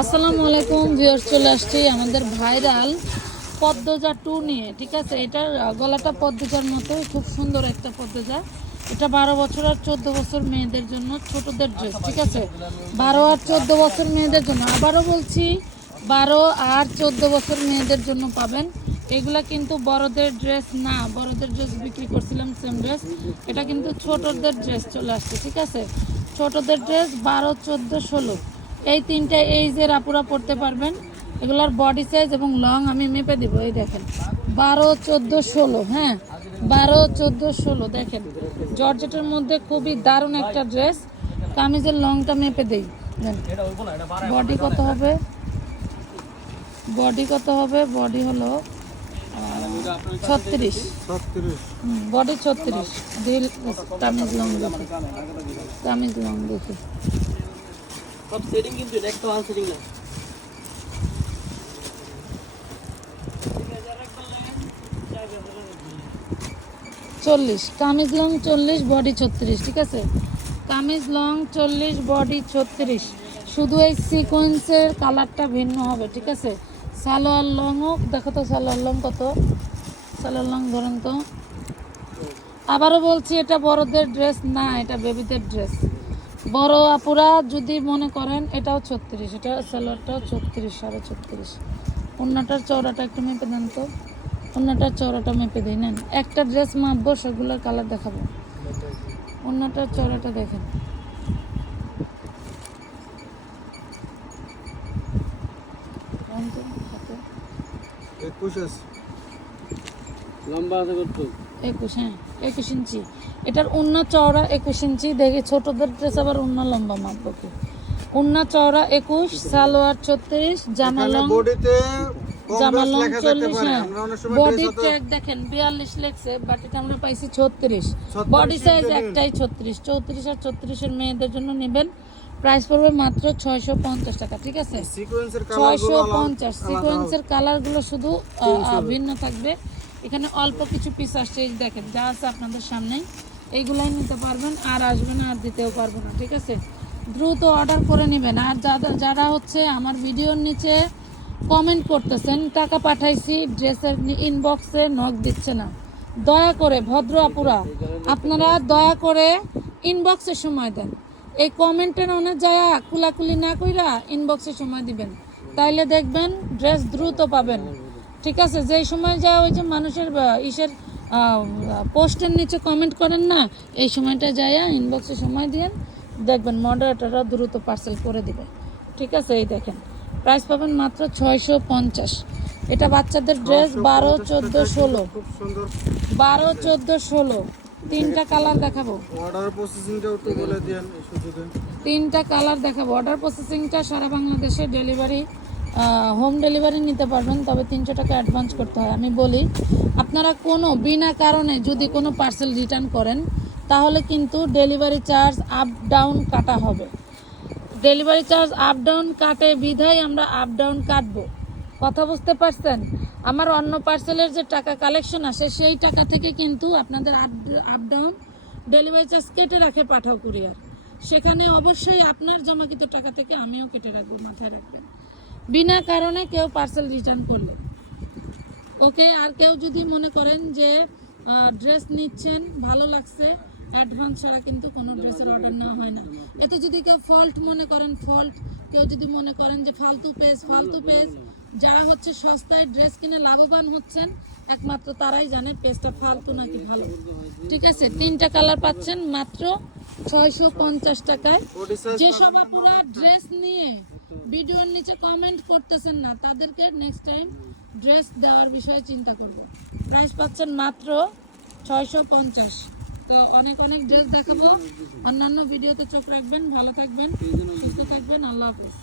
আসসালামু আলাইকুম ভিউয়ার্স, চলে আসছি আমাদের ভাইরাল পদ্মজা টু নিয়ে, ঠিক আছে? এটার গলাটা পদ্মজার মতোই, খুব সুন্দর একটা পদ্মজা। এটা বারো বছর আর চোদ্দ বছর মেয়েদের জন্য, ছোটদের ড্রেস ঠিক আছে? বারো আর চোদ্দ বছর মেয়েদের জন্য। আবারও বলছি, বারো আর চোদ্দ বছর মেয়েদের জন্য পাবেন। এগুলা কিন্তু বড়দের ড্রেস না, বড়দের ড্রেস বিক্রি করছিলাম সেম ড্রেস এটা কিন্তু ছোটদের ড্রেস চলে আসছে, ঠিক আছে? ছোটদের ড্রেস বারো, চোদ্দ, ষোলো। এই তিনটা এইজের আপুরা পড়তে পারবেন, এগুলোর বডি সাইজ এবং লং আমি মেপে দিব, এই দেখেন। বারো, চোদ্দ, ষোলো হ্যাঁ? বারো, চোদ্দ, ষোলো, দেখেন। জর্জেটের মধ্যে খুবই দারুণ একটা ড্রেস কামিজের লংটা মেপে দেই। বডি কত হবে? বডি কত হবে? বডি হলো ছত্রিশ। বডি ছত্রিশ। দিল কামিজ লং দেখি। কামিজ লং দেখি। সব সেটিং কিন্তু একটা ওয়ান সেটিং না। চল্লিশ। কামিজ লং চল্লিশ বডি ছত্রিশ, ঠিক আছে? কামিজ লং চল্লিশ বডি ছত্রিশ। শুধু এই সিকোয়েন্সের কালারটা ভিন্ন হবে, ঠিক আছে? সালোয়ার লংও দেখো তো সালোয়ার লং কত? সালোয়ার লং ধরেন তো। আবারও বলছি, এটা বড়দের ড্রেস না, এটা বেবিদের ড্রেস বড় আপুরা যদি মনে করেন, এটাও ছত্রিশ, এটা সালোয়ারটাও ছত্রিশ, সাড়ে ছত্রিশ। অন্যটার চওড়াটা একটু মেপে দেন তো। অন্যটার চওড়াটা মেপে দিই, নেন। একটা ড্রেস মাপবো, সেগুলোর কালার দেখাবো। অন্যটার চওড়াটা দেখেন। লম্বা আছে একুশ হ্যাঁ একুশ ইঞ্চি। এটার উন্না চওড়া একুশ ইঞ্চি দেখি ছোটদের ড্রেস আবার উন্না লম্বা মাপবো কি? উন্না চওড়া একুশ সালোয়ার ছত্রিশ জামা এখানে লং বডিতে কম জামা বেশ লং লেখা থাকতে চল্লিশ হ্যাঁ। বডি ট্র্যাক দেখেন বিয়াল্লিশ লেখছে বাট এটা আমরা পাইছি ছত্রিশ। বডি সাইজ একটাই ছত্রিশ। চৌত্রিশ আর ছত্রিশের মেয়েদের জন্য নেবেন। প্রাইস পড়বে মাত্র ছয়শো পঞ্চাশ টাকা ঠিক আছে? ছয়শো পঞ্চাশ। সিকোয়েন্সের কালারগুলো শুধু ভিন্ন থাকবে। এখানে অল্প কিছু পিস আসছে দেখেন, যা আছে আপনাদের সামনেই এইগুলাই নিতে পারবেন, আর আসবেন আর দিতেও পারব না, ঠিক আছে? দ্রুত অর্ডার করে নেবেন, আর যারা যারা হচ্ছে আমার ভিডিওর নিচে কমেন্ট করতেছেন, টাকা পাঠাইছি, ড্রেসের ইনবক্সে নক দিচ্ছে না। দয়া করে, ভদ্র আপুরা, আপনারা দয়া করে ইনবক্সে সময় দেন। এই কমেন্টের অনুযায়ী কুলাকুলি না কইরা ইনবক্সে সময় দিবেন। তাইলে দেখবেন ড্রেস দ্রুত পাবেন। ঠিক আছে যেই সময় যা ওই যে মানুষের ইসের পোস্টের নিচে কমেন্ট করেন না এই সময়টা যাইয়া ইনবক্সে সময় দিয়েন দেখবেন মডারেটাররা দ্রুত পার্সেল করে দিবে। ঠিক আছে এই দেখেন প্রাইস পাবেন মাত্র ছয়শো পঞ্চাশ। এটা বাচ্চাদের ড্রেস বারো চোদ্দ ষোলো। বারো চোদ্দ ষোলো। তিনটা কালার দেখাবো। অর্ডার প্রসেসিংটাও একটু বলে দেন তিনটা কালার দেখাবো। অর্ডার প্রসেসিংটা সারা বাংলাদেশে ডেলিভারি হোম ডেলিভারি নিতে পারবেন, তবে তিনশো টাকা অ্যাডভান্স করতে হয়। আমি বলি, আপনারা কোনো, বিনা কারণে যদি কোনো পার্সেল রিটার্ন করেন, তাহলে কিন্তু ডেলিভারি চার্জ আপ ডাউন কাটা হবে। ডেলিভারি চার্জ আপ ডাউন কাটে বিধায় আমরা আপ ডাউন কাটবো। কথা বুঝতে পারছেন? আমার অন্য পার্সেলের যে টাকা কালেকশন আসে, সেই টাকা থেকে কিন্তু আপনাদের আপ ডাউন ডেলিভারি চার্জ কেটে রাখে পাঠাও কুরিয়ার সেখানে অবশ্যই আপনার জমাকৃত টাকা থেকে আমিও কেটে রাখব, মাথায় রাখবেন। বিনা কারণে কেউ পার্সেল রিটার্ন করলে। ওকে, আর কেউ যদি মনে করেন যে ড্রেস নিচ্ছেন, ভালো লাগছে, অ্যাডভান্স ছাড়া কিন্তু কোনো ড্রেসের অর্ডার নেওয়া হয় না। এতে যদি কেউ ফল্ট মনে করেন, ফল্ট। কেউ যদি মনে করেন যে, ফালতু পেজ ফালতু পেজ যারা হচ্ছে সস্তায় ড্রেস কিনে লাভবান হচ্ছেন, একমাত্র তারাই জানে পেজটা ফালতু নাকি ভালো। ঠিক আছে? তিনটা কালার পাচ্ছেন মাত্র ছয়শো পঞ্চাশ টাকায়। সাইজ যেসব আপুরা ড্রেস নিয়ে ভিডিওর নিচে কমেন্ট করতেছেন না, তাদেরকে নেক্সট টাইম ড্রেস দেওয়ার বিষয়ে চিন্তা করবেন। প্রাইস পাচ্ছেন মাত্র ছয়শো পঞ্চাশ। তো অনেক অনেক ড্রেস দেখাবো। অন্যান্য ভিডিওতে চোখ রাখবেন, ভালো থাকবেন, সুস্থ থাকবেন, আল্লাহ হাফিজ।